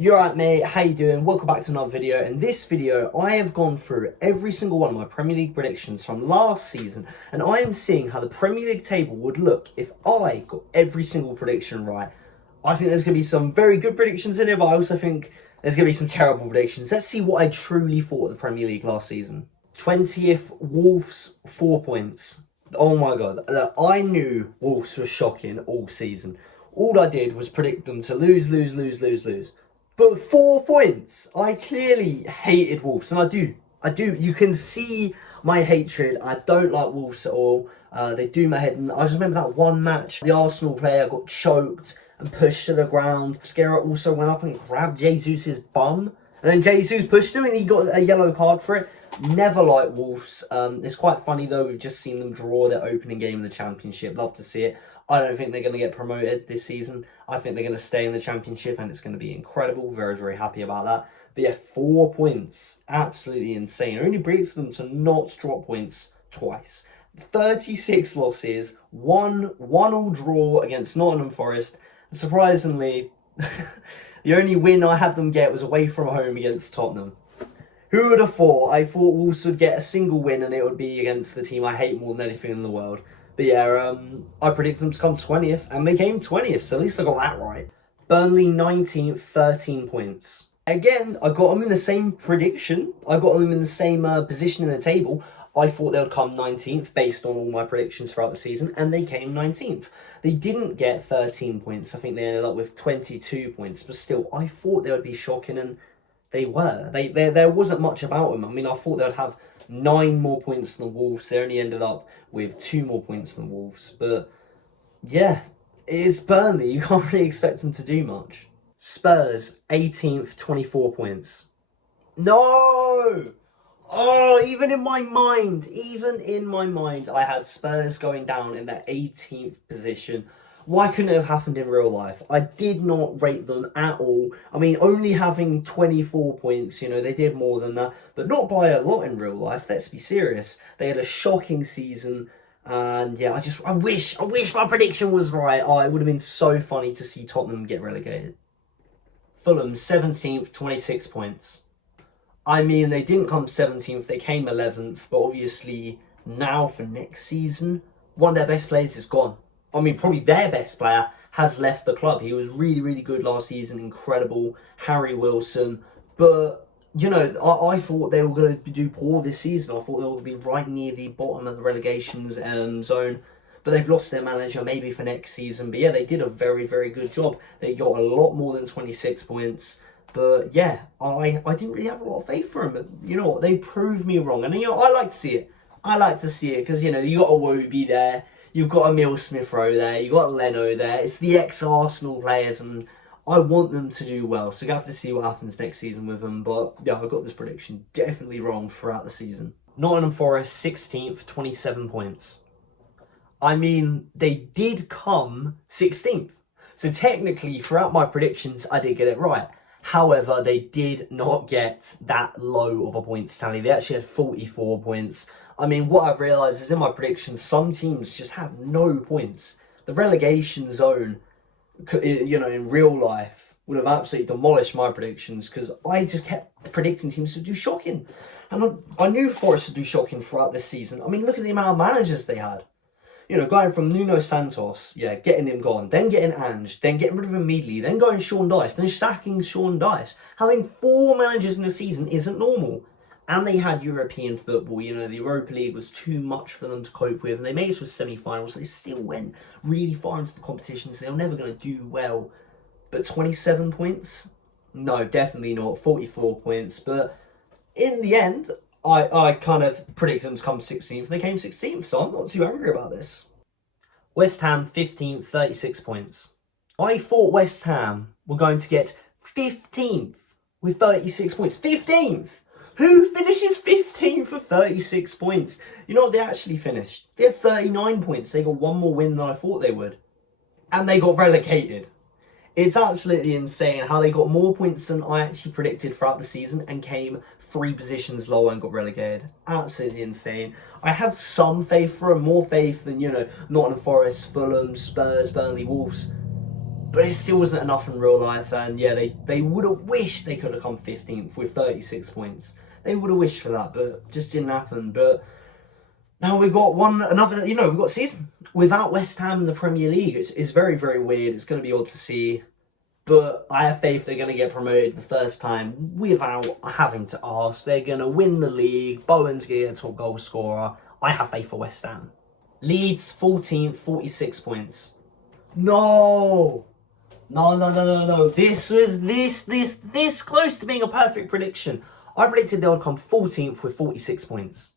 You're right, mate. How you doing? Welcome back to another video. In this video, I have gone through every single one of my Premier League predictions from last season, and I am seeing how the Premier League table would look if I got every single prediction right. I think there's going to be some very good predictions in here, but I also think there's going to be some terrible predictions. Let's see what I truly thought of the Premier League last season. 20th, Wolves, 4 points. Oh my God. I knew Wolves were shocking all season. All I did was predict them to lose. But 4 points. I clearly hated Wolves, and I do. You can see my hatred. I don't like Wolves at all. They do my head. And I just remember that one match. The Arsenal player got choked and pushed to the ground. Skera also went up and grabbed Jesus' bum. And then Jesus pushed him and he got a yellow card for it. Never liked Wolves. It's quite funny though. We've just seen them draw their opening game in the Championship. Love to see it. I don't think they're going to get promoted this season. I think they're going to stay in the Championship and it's going to be incredible. Very, very happy about that. But yeah, 4 points. Absolutely insane. It only breaks them to not drop points twice. 36 losses, one all draw against Nottingham Forest. And surprisingly, the only win I had them get was away from home against Tottenham. Who would have thought? I thought Wolves would get a single win and it would be against the team I hate more than anything in the world. But yeah, I predicted them to come 20th, and they came 20th, so at least I got that right. Burnley 19th, 13 points. Again, I got them in the same prediction. I got them in the same position in the table. I thought they would come 19th based on all my predictions throughout the season, and they came 19th. They didn't get 13 points. I think they ended up with 22 points, but still, I thought they would be shocking, and they were. There wasn't much about them. I mean, I thought they would have 9 more points than the Wolves. They only ended up with 2 more points than the Wolves. But yeah, it is Burnley. You can't really expect them to do much. Spurs, 18th, 24 points. No! Oh, even in my mind, I had Spurs going down in their 18th position. Why couldn't it have happened in real life? I did not rate them at all. I mean, only having 24 points, they did more than that, but not by a lot in real life. Let's be serious. They had a shocking season, and yeah, I wish my prediction was right. Oh, it would have been so funny to see Tottenham get relegated. Fulham, 17th, 26 points. I mean, they didn't come 17th, they came 11th, but obviously now for next season, one of their best players is gone. I mean, probably their best player has left the club. He was really, really good last season. Incredible. Harry Wilson. But, I thought they were going to do poor this season. I thought they would be right near the bottom of the relegations zone. But they've lost their manager maybe for next season. But yeah, they did a very, very good job. They got a lot more than 26 points. But yeah, I didn't really have a lot of faith for them. But you know what? They proved me wrong. And, I like to see it. I like to see it because, you got a Wobie there. You've got Emil Smith-Rowe there, you've got Leno there. It's the ex-Arsenal players, and I want them to do well. So you have to see what happens next season with them. But yeah, I got this prediction definitely wrong throughout the season. Nottingham Forest, 16th, 27 points. I mean, they did come 16th. So technically, throughout my predictions, I did get it right. However, they did not get that low of a points tally. They actually had 44 points. I mean, what I've realised is in my predictions, some teams just have no points. The relegation zone, in real life, would have absolutely demolished my predictions because I just kept predicting teams to do shocking. And I knew Forest would do shocking throughout this season. I mean, look at the amount of managers they had. Going from Nuno Santos, getting him gone, then getting Ange, then getting rid of him immediately, then going Sean Dyche, then sacking Sean Dyche. Having 4 managers in a season isn't normal. And they had European football, the Europa League was too much for them to cope with. And they made it to a semi-final, so they still went really far into the competition, so they're never going to do well. But 27 points? No, definitely not. 44 points. But in the end, I kind of predicted them to come 16th. They came 16th, so I'm not too angry about this. West Ham, 15th, 36 points. I thought West Ham were going to get 15th with 36 points. 15th! Who finishes 15th for 36 points? You know what they actually finished? They had 39 points. They got one more win than I thought they would. And they got relegated. It's absolutely insane how they got more points than I actually predicted throughout the season and came 3 positions lower and got relegated. Absolutely insane. I had some faith for them, more faith than, Nottingham Forest, Fulham, Spurs, Burnley, Wolves. but it still wasn't enough in real life. And yeah, they would have wished they could have come 15th with 36 points. They would have wished for that, but just didn't happen. But now we've got we've got a season without West Ham in the Premier League. It's very, very weird. It's going to be odd to see. But I have faith they're going to get promoted the first time without having to ask. They're going to win the league. Bowen's going to get a top goal scorer. I have faith for West Ham. Leeds 14th, 46 points. No. This was this close to being a perfect prediction. I predicted they would come 14th with 46 points.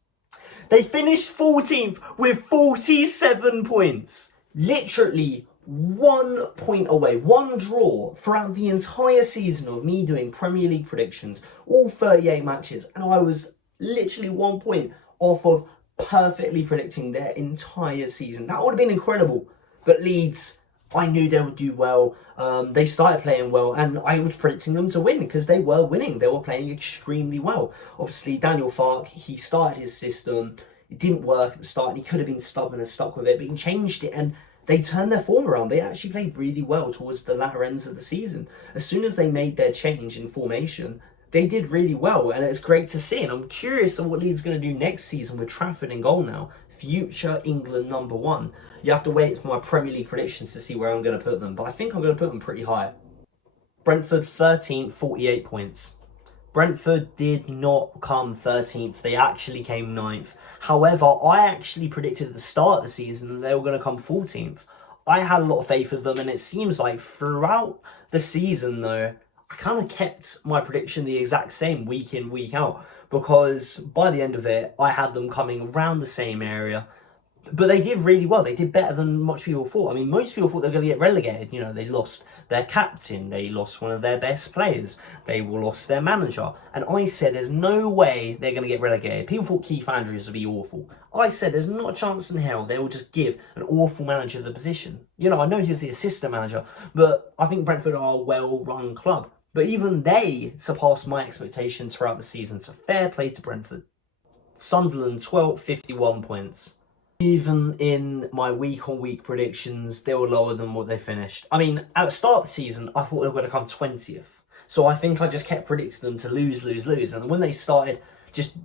They finished 14th with 47 points. Literally 1 point away, one draw throughout the entire season of me doing Premier League predictions, all 38 matches, and I was literally 1 point off of perfectly predicting their entire season. That would have been incredible. But Leeds, I knew they would do well. They started playing well, and I was predicting them to win because they were winning. They were playing extremely well. Obviously, Daniel Farke, he started his system. It didn't work at the start, and he could have been stubborn and stuck with it, but he changed it, and they turned their form around. They actually played really well towards the latter ends of the season. As soon as they made their change in formation, they did really well, and it's great to see. And I'm curious on what Leeds are going to do next season with Trafford in goal now. Future England #1. You have to wait for my Premier League predictions to see where I'm going to put them, but I think I'm going to put them pretty high. Brentford 13th, 48 points. Brentford did not come 13th. They actually came 9th. However, I actually predicted at the start of the season that they were going to come 14th. I had a lot of faith in them, and it seems like throughout the season, though, I kind of kept my prediction the exact same week in, week out, because by the end of it, I had them coming around the same area. But they did really well. They did better than much people thought. I mean, most people thought they were going to get relegated. You know, they lost their captain. They lost one of their best players. They lost their manager. And I said there's no way they're going to get relegated. People thought Keith Andrews would be awful. I said there's not a chance in hell they will just give an awful manager the position. You know, I know he was the assistant manager, but I think Brentford are a well-run club. But even they surpassed my expectations throughout the season. So fair play to Brentford. Sunderland 12th, 51 points. Even in my week-on-week predictions, they were lower than what they finished. I mean, at the start of the season, I thought they were going to come 20th. So I think I just kept predicting them to lose. And when they started just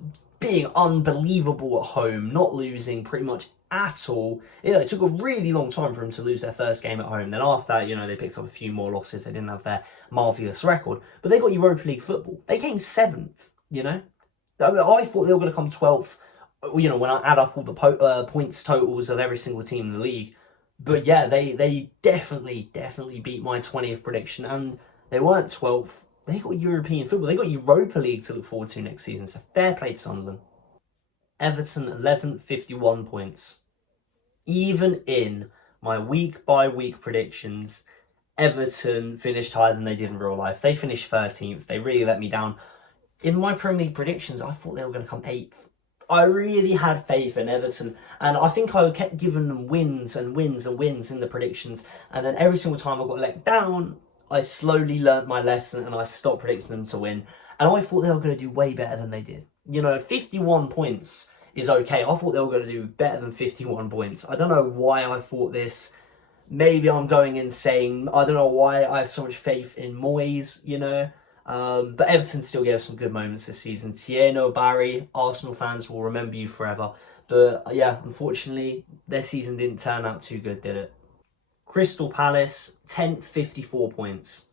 being unbelievable at home, not losing pretty much at all, it took a really long time for them to lose their first game at home. Then after that, they picked up a few more losses. They didn't have their marvellous record. But they got Europa League football. They came 7th, I thought they were going to come 12th. When I add up all the points totals of every single team in the league. But yeah, they definitely beat my 20th prediction, and they weren't 12th. They got European football. They got Europa League to look forward to next season, so fair play to Sunderland. Everton 11th, 51 points. Even in my week-by-week predictions, Everton finished higher than they did in real life. They finished 13th. They really let me down. In my Premier League predictions, I thought they were going to come 8th. I really had faith in Everton, and I think I kept giving them wins in the predictions, and then every single time I got let down, I slowly learnt my lesson and I stopped predicting them to win, and I thought they were going to do way better than they did. 51 points is okay. I thought they were going to do better than 51 points. I don't know why I thought this. Maybe I'm going insane. I don't know why I have so much faith in Moyes, But Everton still gave us some good moments this season. Tieno, Barry, Arsenal fans will remember you forever. But yeah, unfortunately, their season didn't turn out too good, did it? Crystal Palace, 10th, 54 points.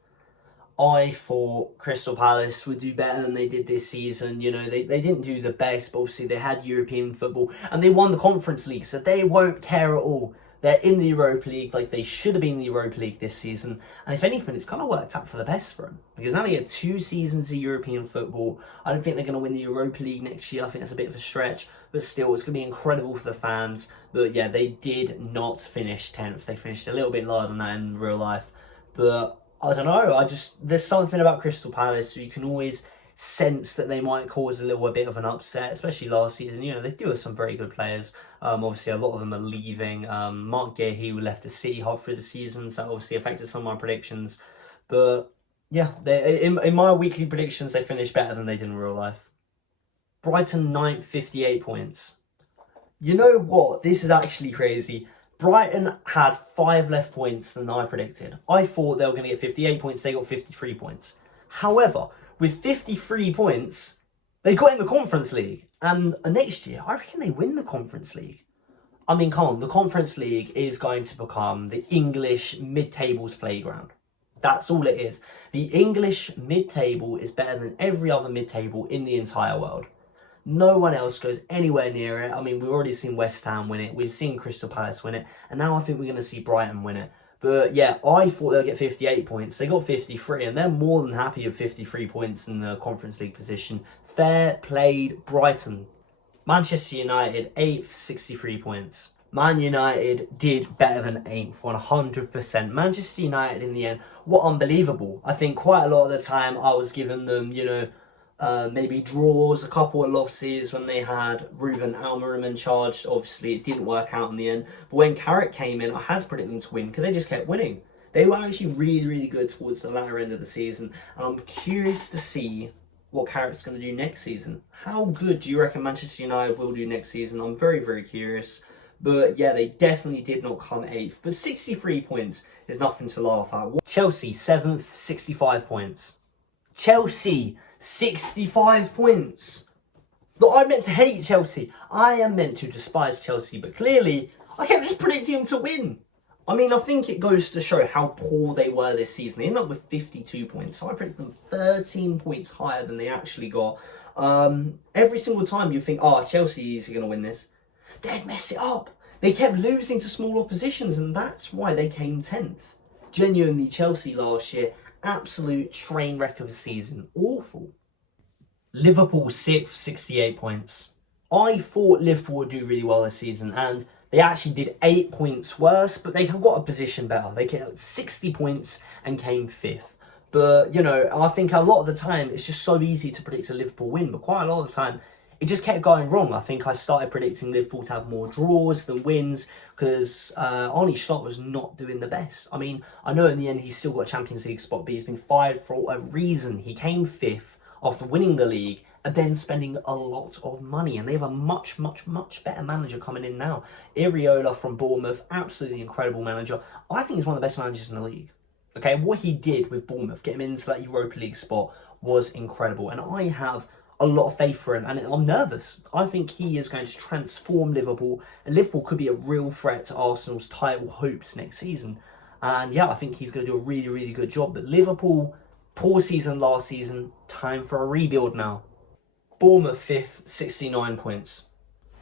I thought Crystal Palace would do better than they did this season. They didn't do the best, but obviously they had European football and they won the Conference League, so they won't care at all. They're in the Europa League like they should have been in the Europa League this season. And if anything, it's kind of worked out for the best for them. Because now they get 2 seasons of European football. I don't think they're going to win the Europa League next year. I think that's a bit of a stretch. But still, it's going to be incredible for the fans. But yeah, they did not finish 10th. They finished a little bit lower than that in real life. But I don't know. There's something about Crystal Palace. So you can always sense that they might cause a little bit of an upset, especially last season. They do have some very good players. Obviously, a lot of them are leaving. Mark Guéhi left the City halfway through the season, so that obviously affected some of my predictions. But yeah, in my weekly predictions, they finished better than they did in real life. Brighton 9th, 58 points. You know what? This is actually crazy. Brighton had 5 less points than I predicted. I thought they were going to get 58 points, they got 53 points. However, with 53 points, they got in the Conference League. And next year, I reckon they win the Conference League. I mean, come on, the Conference League is going to become the English mid-tables playground. That's all it is. The English mid-table is better than every other mid-table in the entire world. No one else goes anywhere near it. I mean, we've already seen West Ham win it. We've seen Crystal Palace win it. And now I think we're going to see Brighton win it. But yeah, I thought they'd get 58 points. They got 53, and they're more than happy with 53 points in the Conference League position. Fair played, Brighton. Manchester United, 8th, 63 points. Man United did better than 8th, 100%. Manchester United, in the end, were unbelievable. I think quite a lot of the time I was giving them, maybe draws, a couple of losses when they had Ruben Almiron in charge. Obviously, it didn't work out in the end. But when Carrick came in, I had to predict them to win because they just kept winning. They were actually really, really good towards the latter end of the season. And I'm curious to see what Carrick's going to do next season. How good do you reckon Manchester United will do next season? I'm very, very curious. But yeah, they definitely did not come 8th. But 63 points is nothing to laugh at. Chelsea, 7th, 65 points. Chelsea, 65 points. Look, I meant to hate Chelsea. I am meant to despise Chelsea. But clearly, I kept just predicting them to win. I mean, I think it goes to show how poor they were this season. They ended up with 52 points. So I predicted them 13 points higher than they actually got. Every single time you think, Chelsea is going to win this, they'd mess it up. They kept losing to small oppositions, and that's why they came 10th. Genuinely, Chelsea last year, absolute train wreck of a season. Awful. Liverpool 6th, 68 points. I thought Liverpool would do really well this season, and they actually did 8 points worse, but they got a position better. They got 60 points and came 5th. But, I think a lot of the time, it's just so easy to predict a Liverpool win, but quite a lot of the time, it just kept going wrong. I think I started predicting Liverpool to have more draws than wins because Arne Slot was not doing the best. I mean, I know in the end he's still got a Champions League spot, but he's been fired for a reason. He came 5th after winning the league and then spending a lot of money. And they have a much, much, much better manager coming in now. Iraola from Bournemouth, absolutely incredible manager. I think he's one of the best managers in the league. Okay, what he did with Bournemouth, get him into that Europa League spot, was incredible. And I have a lot of faith for him, and I'm nervous. I think he is going to transform Liverpool, and Liverpool could be a real threat to Arsenal's title hopes next season. And yeah, I think he's going to do a really, really good job. But Liverpool, poor season last season, time for a rebuild now. Bournemouth 5th, 69 points.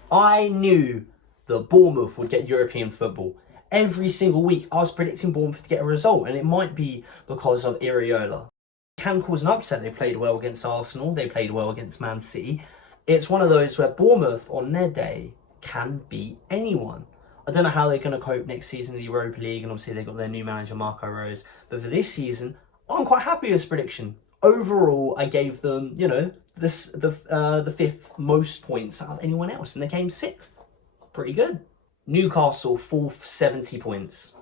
I knew that Bournemouth would get European football. Every single week, I was predicting Bournemouth to get a result, and it might be because of Iraola. Can cause an upset. They played well against Arsenal. They played well against Man City. It's one of those where Bournemouth, on their day, can beat anyone. I don't know how they're going to cope next season in the Europa League, and obviously they've got their new manager, Marco Rose. But for this season, I'm quite happy with this prediction. Overall, I gave them, the 5th most points out of anyone else, and they came 6th. Pretty good. Newcastle, 4th, 70 points.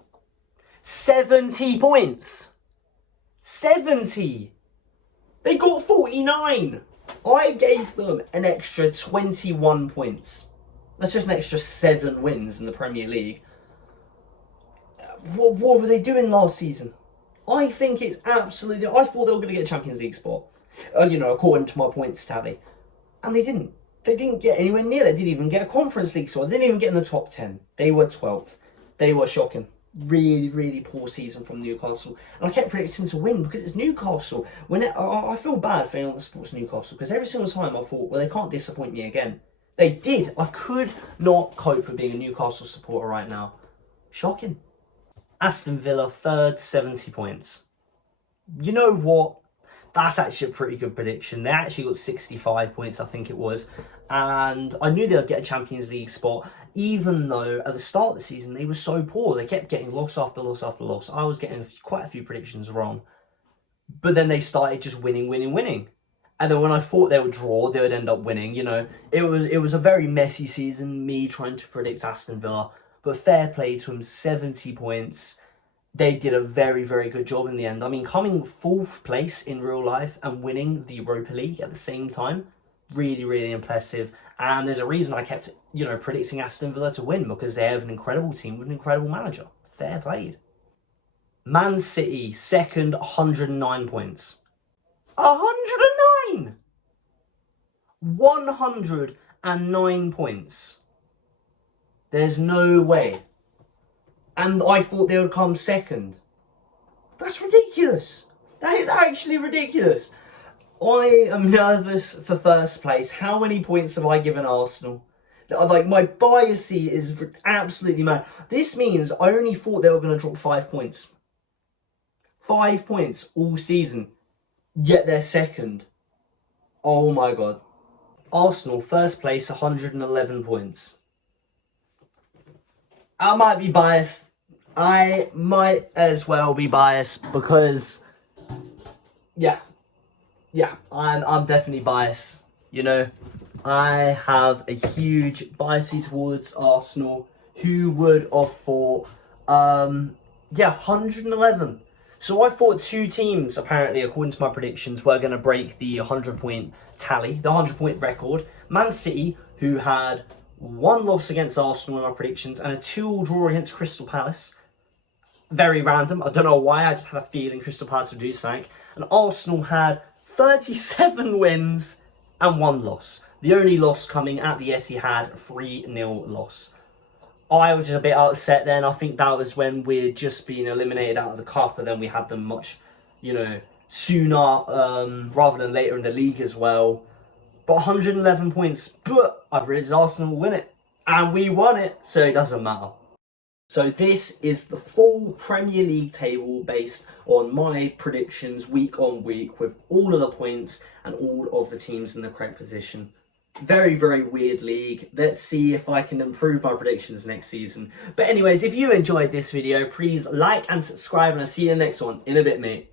70 points! 70! They got 49! I gave them an extra 21 points. That's just an extra 7 wins in the Premier League. What were they doing last season? I think it's absolutely... I thought they were going to get a Champions League spot. According to my points tally. And they didn't. They didn't get anywhere near. They didn't even get a Conference League spot. They didn't even get in the top 10. They were 12th. They were shocking. Really, really poor season from Newcastle. And I kept predicting them to win because it's Newcastle. I feel bad for anyone that supports Newcastle because every single time I thought, well, they can't disappoint me again. They did. I could not cope with being a Newcastle supporter right now. Shocking. Aston Villa, 3rd, 70 points. You know what? That's actually a pretty good prediction. They actually got 65 points, I think it was. And I knew they'd get a Champions League spot, even though at the start of the season, they were so poor. They kept getting loss after loss after loss. I was getting quite a few predictions wrong. But then they started just winning. And then when I thought they would draw, they would end up winning. It was a very messy season, me trying to predict Aston Villa. But fair play to them, 70 points. They did a very, very good job in the end. I mean, coming 4th place in real life and winning the Europa League at the same time, really, really impressive. And there's a reason I kept, predicting Aston Villa to win, because they have an incredible team with an incredible manager. Fair played. Man City, second, 109 points. 109! 109 points. There's no way. And I thought they would come second. That's ridiculous. That is actually ridiculous. I am nervous for first place. How many points have I given Arsenal? Like, my bias is absolutely mad. This means I only thought they were going to drop 5 points. 5 points all season. Yet they're second. Oh my god. Arsenal, first place, 111 points. I might be biased. I might as well be biased because, yeah, I'm definitely biased. I have a huge bias towards Arsenal. Who would have thought? 111. So I thought two teams, apparently, according to my predictions, were going to break the 100-point tally, the 100-point record. Man City, who had 1 loss against Arsenal in my predictions and a 2-2 draw against Crystal Palace. Very random. I don't know why. I just had a feeling Crystal Palace would do something. And Arsenal had 37 wins and 1 loss. The only loss coming at the Etihad, 3-0 loss. I was just a bit upset then. I think that was when we'd just been eliminated out of the cup, and then we had them much, sooner rather than later in the league as well. But 111 points, but I predicted Arsenal will win it. And we won it, so it doesn't matter. So this is the full Premier League table based on my predictions week on week, with all of the points and all of the teams in the correct position. Very, very weird league. Let's see if I can improve my predictions next season. But anyways, if you enjoyed this video, please like and subscribe, and I'll see you in the next one. In a bit, mate.